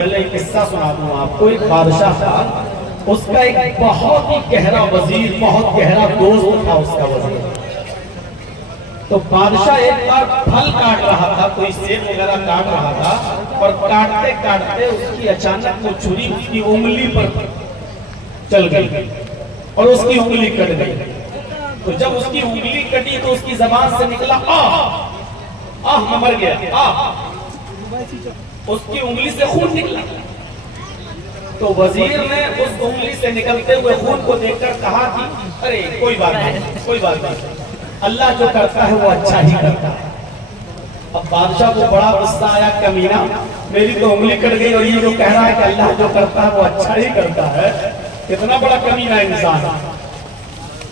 ایک قصہ سنا دوں آپ کو. ایک بادشاہ تھا, اس کا ایک بہت ہی گہرا وزیر, بہت گہرا دوست تھا اس کا وزیر. تو بادشاہ ایک بار پھل کاٹ رہا تھا, کوئی سیب وغیرہ کاٹ رہا تھا, اور کاٹتے کاٹتے اس کی اچانک وہ چھری اس کی انگلی پر چل گئی اور اس کی انگلی کٹ گئی. تو جب اس کی انگلی کٹی تو اس کی زبان سے نکلا میں مر گیا. اس کی انگلی سے خون نکلا. تو وزیر نے اس انگلی سے نکلتے ہوئے خون کو دیکھ کر کہا کہ ارے کوئی بات نہیں, کوئی بات نہیں, اللہ جو کرتا ہے وہ اچھا ہی کرتا ہے. اب بادشاہ کو بڑا غصہ آیا, کمینہ میری تو انگلی کٹ گئی اور یہ جو کہہ رہا ہے کہ اللہ جو کرتا ہے وہ اچھا ہی کرتا ہے, کتنا بڑا کمینہ انسان.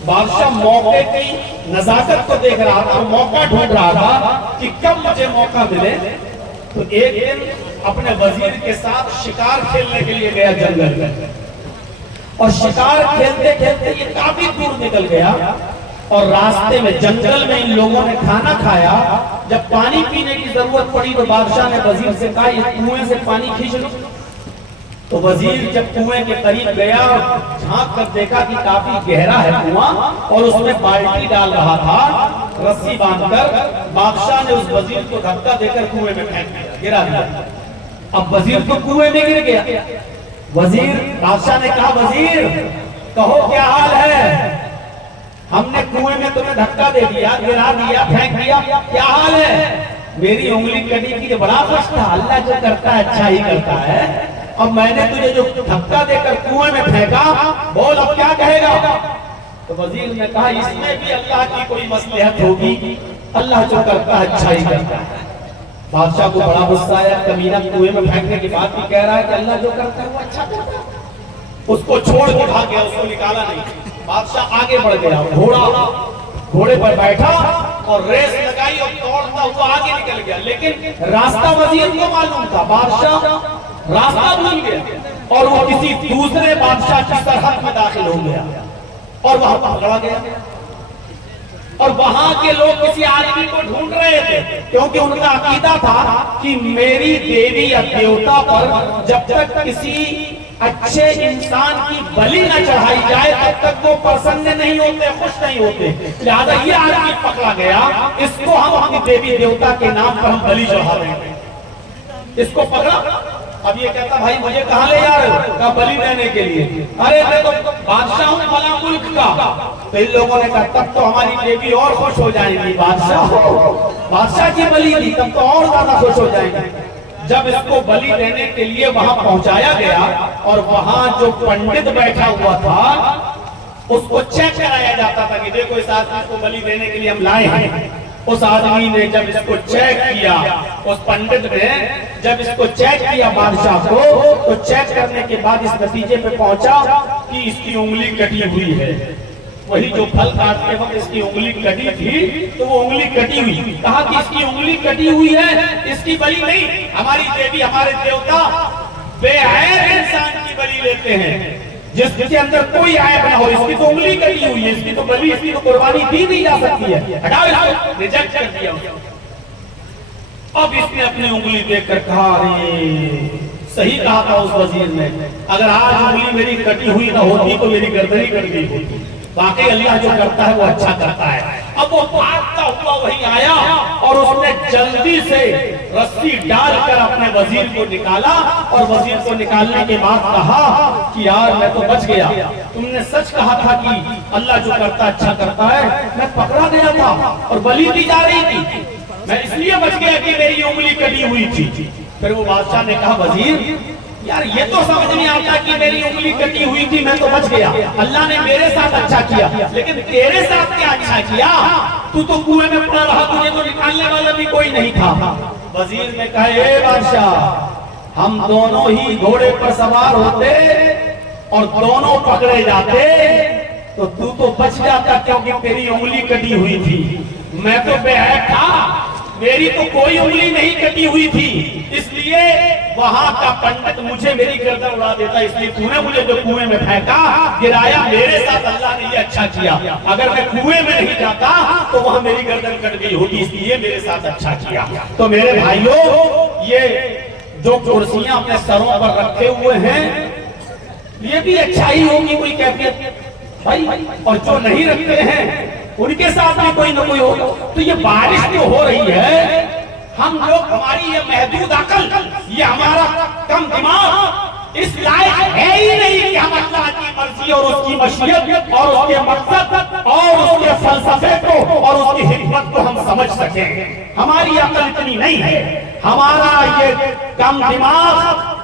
بادشاہ موقع کی نزاکت کو دیکھ رہا تھا, موقع ڈھونڈ رہا تھا کہ کب مجھے موقع ملے. تو ایک دن اپنے وزیر کے ساتھ شکار کھیلنے کے لیے گیا جنگل میں, اور شکار کھیلتے کھیلتے یہ کافی دور نکل گیا, اور راستے میں جنگل میں ان لوگوں نے کھانا کھایا. جب پانی پینے کی ضرورت پڑی تو بادشاہ نے وزیر سے کہا یہ کنویں سے پانی کھینچ لو. تو وزیر جب کنویں کے قریب گیا اور جھانک کر دیکھا کہ کافی گہرا ہے کنواں, اور اس میں بالٹی ڈال رہا تھا رسی باندھ کر, بادشاہ نے اس وزیر کو دھکا دے کر کنویں میں پھینک دیا, گرا دیا. اب وزیر تو کنویں میں گر گیا. بادشاہ نے کہا وزیر کہو کیا حال ہے, ہم نے کنویں میں تمہیں دھکا دے دیا, گرا دیا, پھینک دیا, کیا حال ہے؟ میری انگلی کٹی تھی, بڑا خوش تھا, اللہ جو کرتا ہے اچھا ہی کرتا ہے. اب میں نے تجھے جو دھکا دے کر کنویں میں پھینکا, بول اب کیا کہے گا؟ تو وزیر نے کہا اس میں بھی اللہ کی کوئی مصلحت ہوگی, اللہ جو کرتا ہے اچھا ہی کرتا ہے. بادشاہ کو بڑا غصہ آیا, کمینہ کنویں میں پھینکنے کی بات بھی کہہ رہا ہے کہ اللہ جو کرتا ہے وہ اچھا کرتا ہے. اس کو چھوڑ کے بھاگ گیا, اس کو نکالا نہیں. بادشاہ آگے بڑھ گیا, گھوڑے پر بیٹھا اور ریس لگائی اور دوڑتا ہوا آگے نکل گیا. لیکن راستہ وزیر کو معلوم تھا, بادشاہ راستہ بھول گیا, اور وہ کسی دوسرے بادشاہ کی سرحد میں داخل ہو گیا اور وہاں پکڑا گیا. اور وہاں کے لوگ کسی آدمی کو ڈھونڈ رہے تھے, کیونکہ ان کا عقیدہ تھا کہ میری دیوی یا دیوتا پر جب تک کسی اچھے انسان کی بلی نہ چڑھائی جائے تب تک وہ پرسن نہیں ہوتے, خوش نہیں ہوتے. لہذا یہ آدمی پکڑا گیا, اس کو ہم اپنی دیوی دیوتا کے نام پر ہم بلی چڑھا رہے ہیں. اس کو پکڑا. اب یہ کہتا بھائی مجھے کہاں لے جا رہے ہو؟ کہا بلی دینے کے لیے. ارے میں تو بادشاہ ہوں فلاں ملک کا. تو ان لوگوں نے کہا تب تو ہماری دیوی اور خوش ہو جائیں گی, بادشاہ کی بلی دی تب تو اور زیادہ خوش ہو جائیں گی. جب اس کو بلی دینے کے لیے وہاں پہنچایا گیا, اور وہاں جو پنڈت بیٹھا ہوا تھا اس کو چیک کرایا جاتا تھا کہ دیکھو اس آدمی کو بلی دینے کے لیے ہم لائے ہیں. اس آدمی نے جب اس کو چیک کیا, اس پنڈت نے جب اس کو چیک کیا بادشاہ کو, تو چیک کرنے کے بعد اس نتیجے پہ پہنچا کہ اس کی انگلی کٹی ہوئی ہے. وہی جو پھل کاٹتے وقت اس کی انگلی کٹی تھی, تو وہ انگلی کٹی ہوئی. کہا کہ اس کی انگلی کٹی ہوئی ہے, اس کی بلی نہیں. ہماری دیوی, ہمارے دیوتا بے عیب انسان کی بلی لیتے ہیں, جس کے اندر کوئی عیب نہ ہو. اس کی تو انگلی کٹی ہوئی ہے, اس کی تو بلی, اس کی تو قربانی دی نہیں جا سکتی ہے. ہٹاؤ اس کو, ریجیکٹ کر دیا. اب اس نے اپنی انگلی دیکھ کر کہا صحیح کہا تھا اس وزیر نے, اگر آج انگلی میری کٹی ہوئی نہ ہوتی تو میری گردن ہی کٹ گئی ہوتی. باقی اللہ جو کرتا ہے وہ اچھا کرتا ہے. اب وہ بھاگتا ہوا وہی آیا, اور اس نے جلدی سے رسی ڈال کر اپنے وزیر کو نکالا, اور وزیر کو نکالنے کے بعد کہا کہ یار میں تو بچ گیا, تم نے سچ کہا تھا کہ اللہ جو کرتا اچھا کرتا ہے. میں پکڑا گیا تھا اور بلی دی جا رہی تھی, میں اس لیے بچ گیا کہ میری انگلی کٹی ہوئی تھی. پھر وہ بادشاہ نے کہا وزیر یار یہ تو سمجھ نہیں آتا کہ میری انگلی کٹی ہوئی تھی, میں تو بچ گیا, اللہ نے میرے ساتھ اچھا کیا, لیکن تیرے ساتھ کیا اچھا کیا؟ تو کنویں میں پڑا رہا, تجھے تو نکالنے والا بھی کوئی نہیں تھا. وزیر نے کہا اے بادشاہ, ہم دونوں ہی گھوڑے پر سوار ہوتے اور دونوں پکڑے جاتے تو تو بچ جاتا, کیونکہ تیری انگلی کٹی ہوئی تھی. میں تو بے عیب تھا, میری تو کوئی انگلی نہیں کٹی ہوئی تھی, اس لیے وہاں کا پنڈت مجھے میری گردن اڑا دیتا. اس لیے تو نے مجھے جو کنویں میں پھینکا, گرایا, میرے ساتھ اللہ نے یہ اچھا کیا. اگر میں کنویں میں نہیں جاتا تو وہاں میری گردن کٹ گئی ہوتی, اس لیے میرے ساتھ اچھا کیا. تو میرے بھائیوں, یہ جو کرسیاں اپنے سروں پر رکھے ہوئے ہیں یہ بھی اچھائی ہوگی کوئی کیفیت بھائی، اور جو نہیں رکھتے ہیں ان کے ساتھ بھی کوئی نہ کوئی ہوگا. تو یہ بارش جو ہو رہی ہے، ہم لوگ، ہماری یہ محدود عقل، یہ ہمارا کم دماغ اس لائق ہے ہی نہیں کہ ہم اللہ کی مرضی اور اس کی مشیت اور اس کے مقصد اور اس کے فلسفے کو اور اس کی حکمت کو ہم سمجھ سکیں. ہماری عقل اتنی نہیں ہے، ہمارا یہ کم دماغ،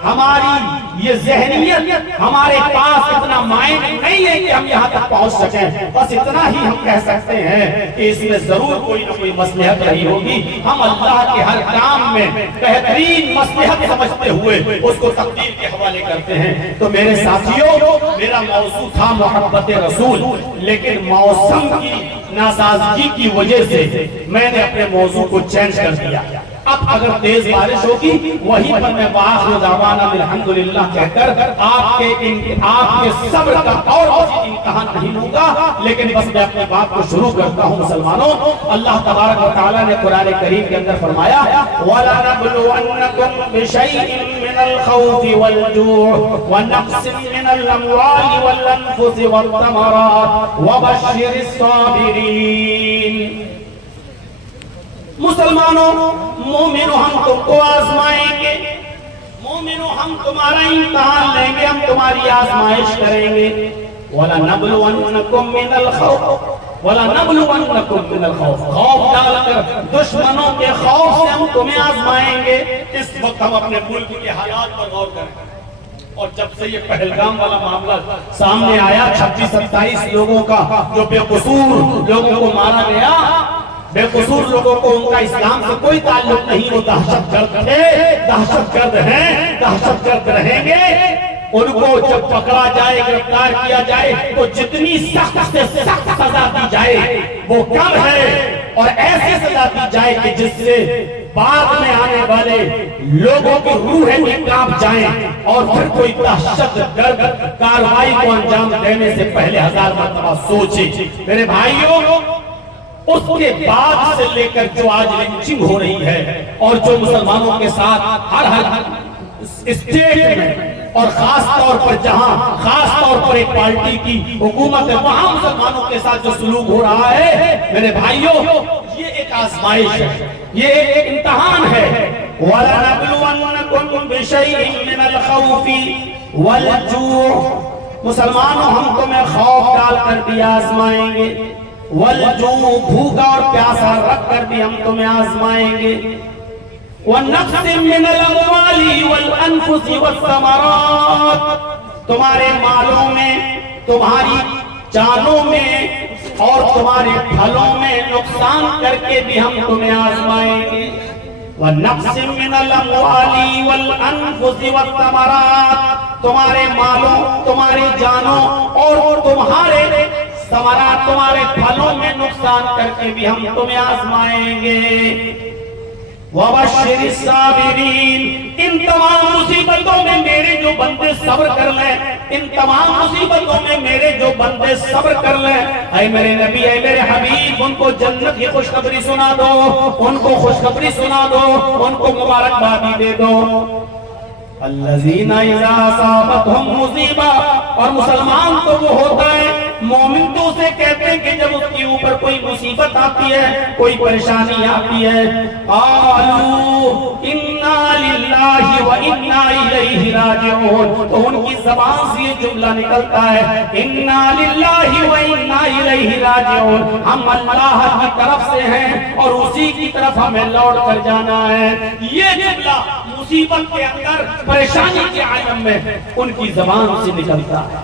ہماری یہ ذہنیت ہمارے پاس اتنا مائنڈ نہیں ہے کہ ہم یہاں تک پہنچ سکیں. بس اتنا ہی ہم کہہ سکتے ہیں کہ اس میں ضرور کوئی نہ کوئی مصلحت رہی ہوگی. ہم اللہ کے ہر کام میں بہترین مصلحت سمجھتے ہوئے اس کو تقدیر کے حوالے کرتے ہیں. تو میرے ساتھیوں، میرا موضوع تھا محبت رسول، لیکن موسم کی ناسازگی کی وجہ سے میں نے اپنے موضوع کو چینج کر دیا. اب اگر تیز بارش ہوگی وہیں پر میں وآخر دعوانا الحمدللہ کہہ کر آپ کے صبر کا اور مزید امتحان نہیں لوں گا، لیکن بس میں اپنی بات کو شروع کرتا ہوں. مسلمانوں، اللہ تبارک و تعالیٰ نے قرآن کریم کے اندر فرمایا وَلَنَبْلُوَنَّكُمْ بِشَيْءٍ مِّنَ الْخَوْفِ وَالْجُوعِ وَنَقْصٍ مِّنَ الْأَمْوَالِ وَالْأَنفُسِ وَالثَّمَرَاتِ وَبَشِّرِ الصَّابِرِينَ. مسلمانوں، مومنوں، ہم تم کو آزمائیں گے، مومنوں ہم تمہارا امتحان لیں گے، ہم تمہاری آزمائش کریں گے. وَلَنَبْلُوَنَّكُمْ مِنَ الْخَوْفِ وَلَنَبْلُوَنَّكُمْ مِنَ الْخَوْفِ. خوف ڈال کر، دشمنوں کے خوف سے ہم تمہیں آزمائیں گے. اس وقت ہم اپنے ملک کے حالات پر غور کریں. اور جب سے یہ پہلگام والا معاملہ سامنے آیا، 26-27 لوگوں کا جو بے قصور لوگوں کو مارا گیا، بے قصور لوگوں کو ان کا اسلام سے کوئی تعلق نہیں، وہ دہشت گرد تھے، دہشت گرد ہیں، دہشت گرد رہیں گے. ان کو جب پکڑا جائے، گرفتار کیا جائے تو جتنی سخت سے سخت سزا دی جائے وہ کم ہے، اور ایسے سزا دی جائے کہ جس سے بعد میں آنے والے لوگوں کی روحیں بھی کانپ جائیں اور پھر کوئی دہشت گرد کارروائی کو انجام دینے سے پہلے 1000 مرتبہ سوچے. میرے بھائیوں، اس کے بعد سے لے کر جو آج لنچنگ ہو رہی ہے اور جو مسلمانوں کے ساتھ ہر اسٹیٹ میں اور خاص طور پر جہاں خاص طور پر ایک پارٹی کی حکومت ہے وہاں مسلمانوں کے ساتھ جو سلوک ہو رہا ہے، میرے بھائیوں، یہ ایک آزمائش ہے، یہ ایک امتحان ہے. وَلَنَبْلُوَنَّكُمْ بِشَيْءٍ مِّنَ الْخَوْفِ وَالْجُوعِ. مسلمانوں، ہم تمہیں خوف ڈال کر بھی آزمائیں گے، والجوع، بھوکا اور پیاسا رکھ کر بھی ہم تمہیں آزمائیں گے. وَنَقْصٍ مِّنَ الْأَمْوَالِ وَالْأَنفُسِ وَالثَّمَرَاتِ. تمہارے مالوں میں، تمہاری جانوں میں اور تمہارے پھلوں میں نقصان کر کے بھی ہم تمہیں آزمائیں گے. وَنَقْصٍ مِّنَ الْأَمْوَالِ وَالْأَنفُسِ وَالثَّمَرَاتِ. تمہارے مالوں، تمہاری جانوں اور تمہارے ثمرات، تمہارے پھلوں میں نقصان کر کے بھی ہم تمہیں آزمائیں گے. وَبَشِّرِ الصَّابِرِينَ. ان تمام مصیبتوں میں میرے جو بندے صبر کر لیں، ان تمام مصیبتوں میں میرے جو بندے صبر کر لیں، اے میرے نبی، اے میرے حبیب، ان کو جنت کی خوشخبری سنا دو، ان کو خوشخبری سنا دو، ان کو مبارکبادی دے دو. الذین اذا اصابتهم مصیبہ. اور مسلمان تو وہ ہوتا ہے، مومن تو اسے کہتے ہیں کہ جب اس کے اوپر کوئی مصیبت آتی ہے، کوئی پریشانی آتی ہے، قالوا انا للہ وانا الیہ راجعون. تو ان کی زبان سے یہ جملہ نکلتا ہے، انا للہ وانا الیہ راجعون. ہم اللہ کی طرف سے ہیں اور اسی کی طرف ہمیں لوٹ کر جانا ہے. یہ جملہ مصیبت کے اندر، پریشانی کے عالم میں ان کی زبان سے نکلتا ہے.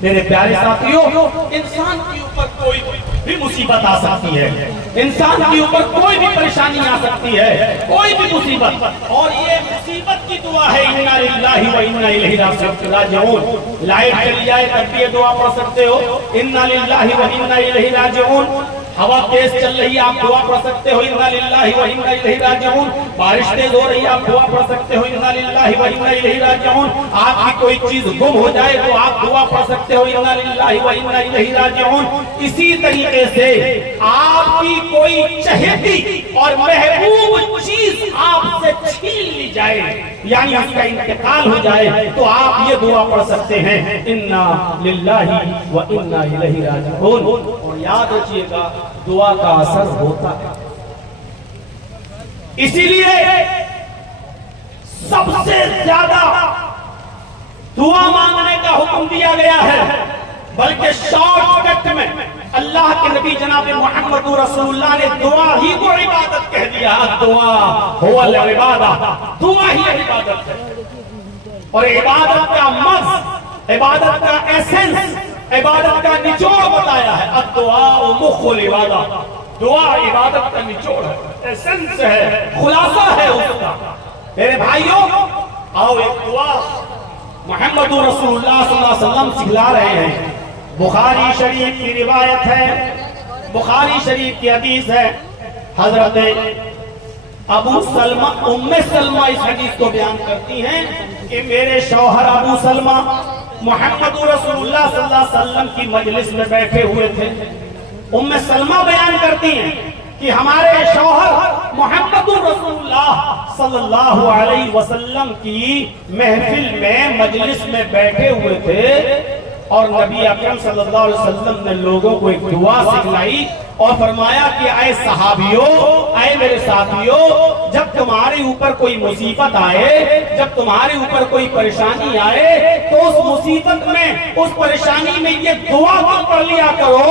میرے پیارے ساتھیوں، انسان کے اوپر کوئی بھی مصیبت آ سکتی ہے، انسان کے اوپر کوئی بھی پریشانی آ سکتی ہے، کوئی بھی مصیبت. اور یہ مصیبت کی دعا ہے، انا للہ و انا الیہ راجعون. لائٹ چلی جائے تب بھی یہ دعا پڑھ سکتے ہو، انا للہ و انا الیہ راجعون. ہوا تیز چل رہی ہے آپ دعا پڑھ سکتے ہو انا للہ و انا الیہ راجعون. بارش تیز ہو رہی ہے آپ دعا پڑھ سکتے ہو انا للہ و انا الیہ راجعون. آپ کی کوئی چیز گم ہو جائے تو آپ دعا پڑھ سکتے ہو انا للہ و انا الیہ راجعون. اسی طریقے سے آپ کی کوئی چہیتی اور محبوب چیز آپ سے چھین لی جائے یعنی اس کا انتقال ہو جائے تو آپ یہ دعا پڑھ سکتے ہیں انا للہ و انا الیہ راجعون. اور یاد رکھیے گا دعا کا اثر ہوتا ہے. اسی لیے سب سے زیادہ دعا مانگنے کا حکم دیا گیا ہے بلکہ شارٹ کٹ میں اللہ کے نبی جناب محمد رسول اللہ نے دعا ہی کو عبادت کہہ دیا. دعا هو العبادہ, دعا ہی عبادت ہے. اور عبادت کا مغز, عبادت کا ایسنس, عبادت کا نچوڑ بتایا ہے. الدعاء مخ العبادہ, دعا عبادت کا نچوڑ ہے, ایسنس ہے, خلاصہ ہے اس کا. میرے بھائیوں آؤ ایک دعا محمد رسول اللہ صلی اللہ علیہ وسلم سکھلا رہے ہیں. بخاری شریف کی روایت ہے, بخاری شریف کی حدیث ہے. حضرت ابو سلمہ ام سلمہ اس حدیث کو بیان کرتی ہیں کہ میرے شوہر ابو سلمہ محمد رسول اللہ صلی اللہ علیہ وسلم کی مجلس میں بیٹھے ہوئے تھے. ام سلمہ بیان کرتی ہیں کہ ہمارے شوہر محمد رسول اللہ صلی اللہ علیہ وسلم کی محفل میں مجلس میں بیٹھے ہوئے تھے اور نبی اکرم صلی اللہ علیہ وسلم نے لوگوں کو ایک دعا سکھلائی اور فرمایا کہ اے صحابیوں, اے میرے ساتھیوں, جب تمہارے اوپر کوئی مصیبت آئے, جب تمہارے اوپر کوئی پریشانی آئے تو اس مصیبت میں, اس پریشانی میں یہ دعا کو پڑھ لیا کرو.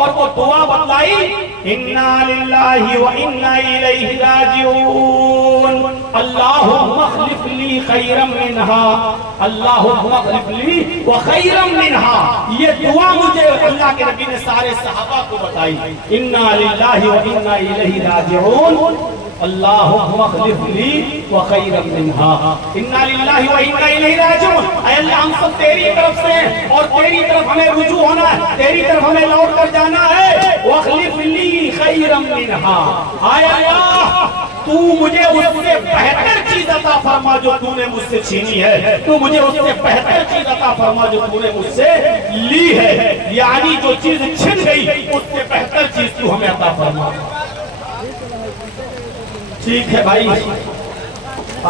اور وہ دعا بتلائی انا للہ و انا الیہ راجعون, اللہم اخلف لی خیرا منہا, اللہم اخلف لی و خیرا منہا. یہ دعا مجھے اللہ کے نبی نے سارے صحابہ کو بتائی. انا للہ و انا الیہ راجعون, اللہم اخلف لی و خیرا منہا. انا للہ و انا الیہ راجعون, اے اللہ ہم سب تیری طرف سے ہیں اور تیری طرف ہمیں رجوع ہونا ہے, تیری طرف ہمیں لوٹ کر جانا ہے. واخلف لی خیرا منہا, اے اللہ تو مجھے اس سے بہتر چیز عطا فرما جو تو نے مجھ سے چھینی ہے, تو مجھے اس سے بہتر چیز عطا فرما جو تو نے مجھ سے لی ہے. یعنی جو چیز چھن گئی اس سے بہتر چیز تو ہمیں عطا فرما. ٹھیک ہے بھائی,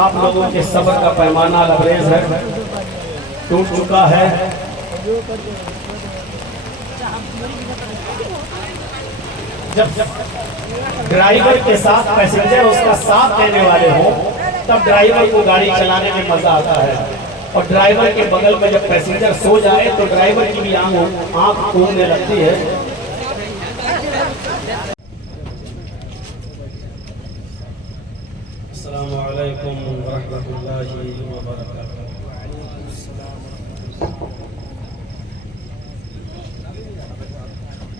آپ لوگوں کے صبر کا پیمانہ لبریز ہے, ٹوٹ چکا ہے. جب ڈرائیور کے ساتھ پیسنجر اس کا ساتھ دینے والے ہوں تب ڈرائیور کو گاڑی چلانے میں مزہ آتا ہے. اور ڈرائیور کے بغل میں جب پیسنجر سو جائے تو ڈرائیور کی بھی آنکھ کھولنے لگتی ہے. السلام علیکم ورحمۃ اللہ وبرکاتہ.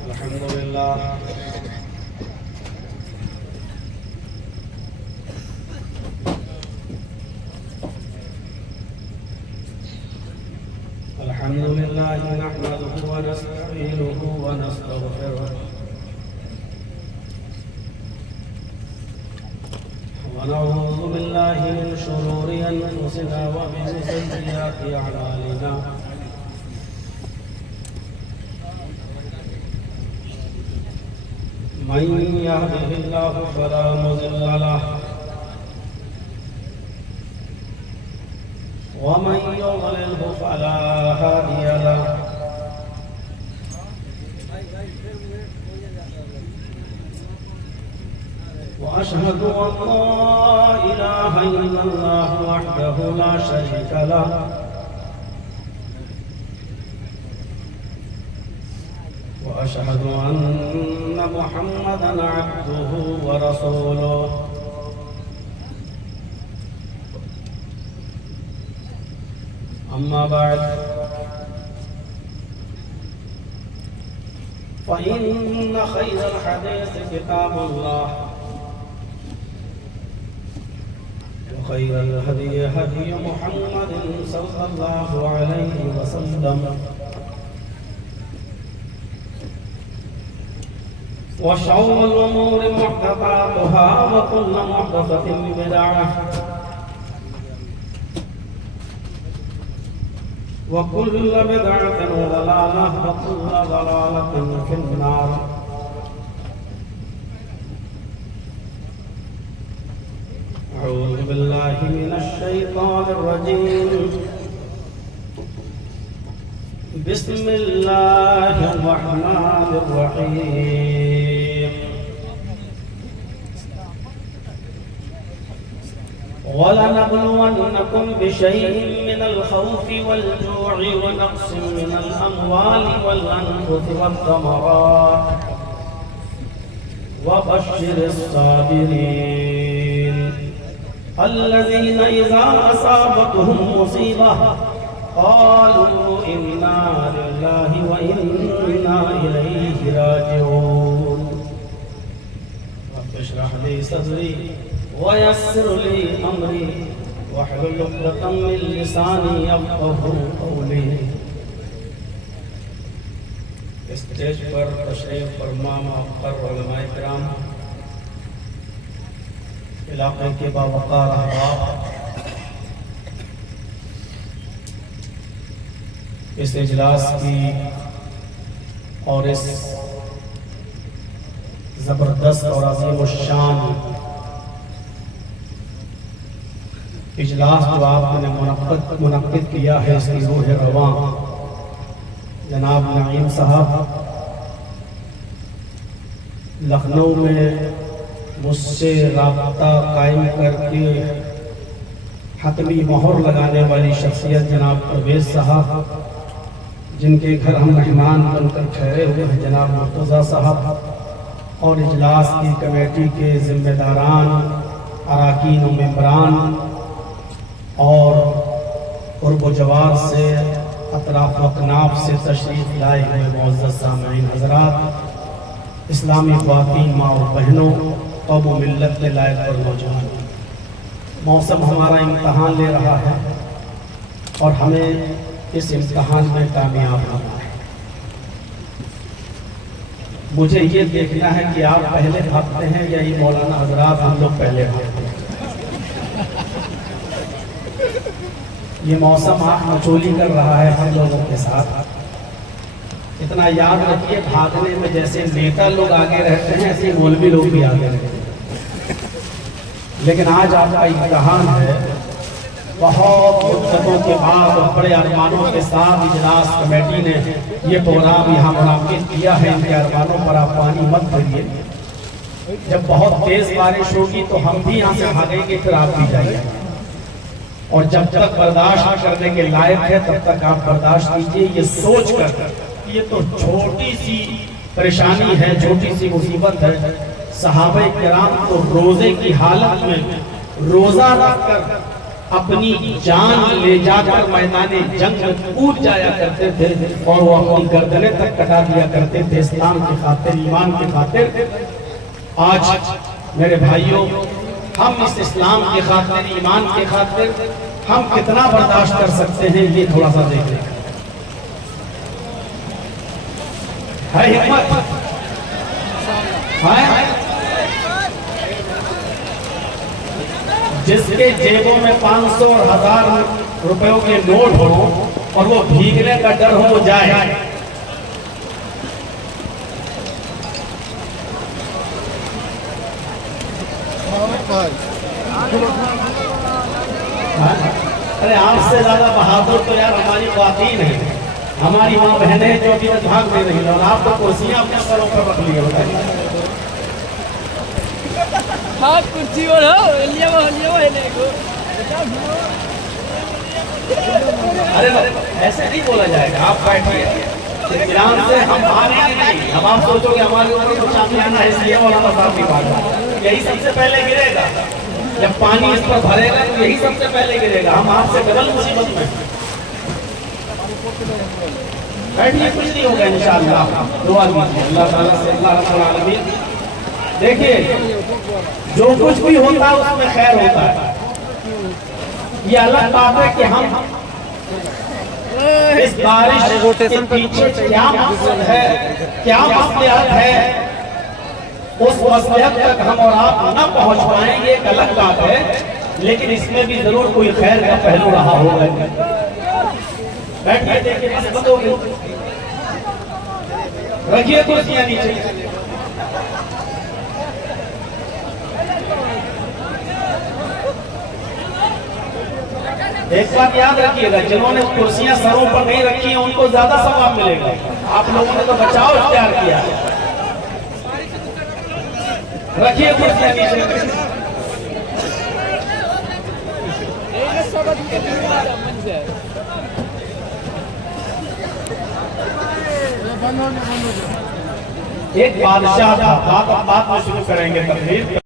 الحمدللہ الحمدللہ نحمده ونستعینه ونستغفره ونعوذ باللہ من شرور انفسنا ومن سیئات اعمالنا من يهده الله فلا مضل له ومن يضلله فلا هادي له. وأشهد أن لا إله إلا الله وحده لا شريك له وأشهد أن محمدًا عبده ورسوله. أما بعد فإن خير الحديث كتاب الله وخير الهدي هدي محمد صلى الله عليه وسلم وشر الأمور محدثاتها وكل محدثة بدعة وكل بدعة ضلالة وكل ضلالة في النار. أعوذ بالله من الشيطان الرجيم. بسم الله الرحمن الرحيم. وَلَنَبْلُوَنَّكُمْ بِشَيْءٍ مِّنَ الْخَوْفِ وَالْجُوعِ وَنَقْصٍ مِّنَ الْأَمْوَالِ وَالْأَنفُسِ وَالثَّمَرَاتِ وَبَشِّرِ الصَّابِرِينَ الَّذِينَ إِذَا أَصَابَتْهُمْ مُصِيبَةٌ قَالُوا إِنَّا لِلَّهِ وَإِنَّا إِلَيْهِ راجعون. رب اشرح لي صدري ويسر لي امري واحلل عقدة من لساني يفقهوا قولي. اسٹیج پر تشریف فرما مؤخر علماء کرام، علاقے کے باوقار احباب، اس اجلاس کی اور اس زبردست اور عظیم الشان اجلاس جو آپ نے منعقد کیا ہے، اس کی روح رواں جناب نعیم صاحب لکھنؤ میں مجھ سے رابطہ قائم کر کے حتمی مہر لگانے والی شخصیت جناب پرویز صاحب، جن کے گھر ہم مہمان بن کر ٹھہرے ہوئے ہیں جناب مرتضیٰ صاحب، اور اجلاس کی کمیٹی کے ذمہ داران، اراکین و ممبران، اور قرب و جوار سے اطراف و اکناف سے تشریف لائے ہوئے معزز سامعین حضرات، اسلامی خواتین، ماں و بہنوں، قوم و ملت کے لائق اور نوجوان، موسم ہمارا امتحان لے رہا ہے اور ہمیں اس امتحان میں کامیاب ہونا ہے. مجھے یہ دیکھنا ہے کہ آپ پہلے بھاگتے ہیں یا یہ مولانا حضرات ہم لوگ پہلے بھاگتے ہیں. یہ موسم آنکھ مچولی کر رہا ہے ہم لوگوں کے ساتھ. اتنا یاد رکھیے، بھاگنے میں جیسے نیتا لوگ آگے رہتے ہیں ایسے مولوی لوگ بھی آگے رہتے ہیں. لیکن آج آپ کا امتحان ہے. بہت مدتوں کے بعد اور بڑے ارمانوں کے ساتھ اجلاس کمیٹی نے یہ پروگرام یہاں منعقد کیا ہے. ان کے ارمانوں پر آپ پانی مت بھریے. جب بہت تیز بارش ہوگی تو ہم بھی یہاں سے بھاگیں گے، پھر آپ بھی جائیے. اور جب تک برداشت کرنے کے لائق ہے تب تک آپ برداشت کیجیے، یہ سوچ کر یہ تو چھوٹی سی پریشانی ہے، چھوٹی سی مصیبت ہے. صحابہ کرام تو روزے کی حالت میں روزہ رکھ کر اپنی جان لے جا کر میدان جنگ میں کود جایا کرتے تھے اور وہ اپنی گردنیں تک کٹا دیا کرتے تھے اسلام کی خاطر، ایمان کی خاطر. آج میرے بھائیوں، ہم اس اسلام کی خاطر، ایمان کی خاطر ہم کتنا برداشت کر سکتے ہیں، یہ تھوڑا سا دیکھ لیں. ہے ہمت؟ ہے؟ جس کے جیبوں میں 500 اور 1000 روپیوں کے نوٹ ہو اور وہ بھیگنے کا ڈر ہو جائے، ارے آپ سے زیادہ بہادر تو یار ہماری خواتین ہیں، ہماری ماں بہنیں جو ابھی تک بھاگ دے رہی ہیں، اور آپ تو کرسیاں اپنے سروں پر رکھ لی. ہاں کرسی اور ارے ایسے نہیں بولا جائے گا. آپ بیٹھیے، اطمینان سے ہم بھاگیں گے نہیں. اب آپ سوچو کہ ہمارے اوپر کچھ آنا ہے اس لیے مولانا صاحب نہیں بھاگ رہا. یہی سب سے پہلے گرے گا. جب پانی اس پر بھرے گا تو یہی سب سے پہلے گرے گا. ہم آپ سے ڈبل مصیبت میں. بیٹھیے، کچھ نہیں ہوگا انشاءاللہ. دعا کیجیے اللہ تعالیٰ سے، اللہ رب العالمین. دیکھیے، جو کچھ بھی ہوتا ہے اس میں خیر ہوتا ہے. یہ الگ بات ہے کہ ہم اس بارش کے پیچھے کیا مقصد ہے، کیا مصلحت ہے، اس مصلحت تک ہم اور آپ نہ پہنچ پائیں گے، ایک الگ بات ہے، لیکن اس میں بھی ضرور کوئی خیر کا پہلو رہا ہوگا۔ بیٹھیے، دیکھیے بس بند ہو گئی، رکھیے کرسیاں نیچے۔ ایک بات یاد رکھیے گا، جنہوں نے کرسیاں سروں پر نہیں رکھی ہیں ان کو زیادہ ثواب ملے گا۔ آپ لوگوں نے تو بچاؤ اختیار کیا ہے۔ رکھیے کرسیاں نیچے۔ ایک بادشاہ تھا، بات میں شروع کریں گے تقریر۔